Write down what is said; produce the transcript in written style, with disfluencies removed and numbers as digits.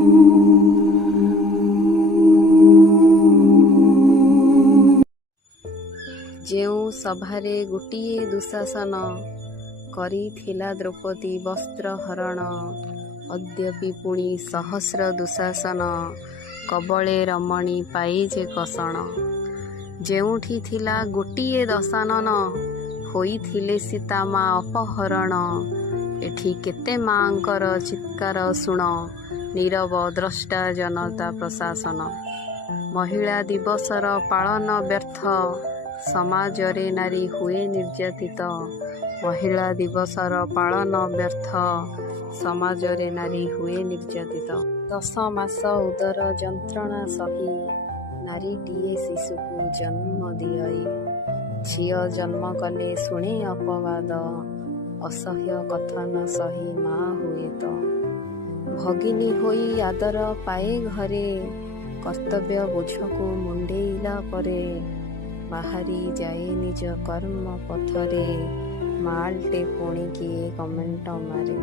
ଯେଉଁ ସଭାରେ ଗୋଟିଏ ଦୁଶାସନ କରିଥିଲା ଦ୍ରୌପଦୀ ବସ୍ତ୍ର ହରଣ, ଅଦ୍ୟପି ପୁଣି ସହସ୍ର ଦୁଶାସନ କବଳେ ରମଣୀ ପାଇଯେ କଷଣ। ଯେଉଁଠି ଥିଲା ଗୋଟିଏ ଦଶାନନ, ହୋଇଥିଲେ ସୀତା ମା ଅପହରଣ। ଏଠି କେତେ ମାଙ୍କର ଚିତ୍କାର ଶୁଣ, ନୀରବ ଦ୍ରଷ୍ଟା ଜନତା ପ୍ରଶାସନ। ମହିଳା ଦିବସର ପାଳନ ବ୍ୟର୍ଥ, ସମାଜରେ ନାରୀ ହୁଏ ନିର୍ଯାତିତ। ମହିଳା ଦିବସର ପାଳନ ବ୍ୟର୍ଥ, ସମାଜରେ ନାରୀ ହୁଏ ନିର୍ଯାତିତ। 10 ମାସ ଉଦର ଯନ୍ତ୍ରଣା ସହି, ନାରୀଟିଏ ଶିଶୁକୁ ଜନ୍ମ ଦିଅଇ। ଝିଅ ଜନ୍ମ କଲେ ଶୁଣେ ଅପବାଦ, ଅସହ୍ୟ କଥନ ସହି ମା ହୁଏତ। ଭଗିନୀ ହୋଇ ଆଦର ପାଏ ଘରେ, କର୍ତ୍ତବ୍ୟ ବୋଝକୁ ମୁଣ୍ଡେଇଲା ପରେ। ବାହାରି ଯାଏ ନିଜ କର୍ମ ପଥରେ, ମାଲଟେ ପୁଣି କିଏ କମେଣ୍ଟ ମାରେ।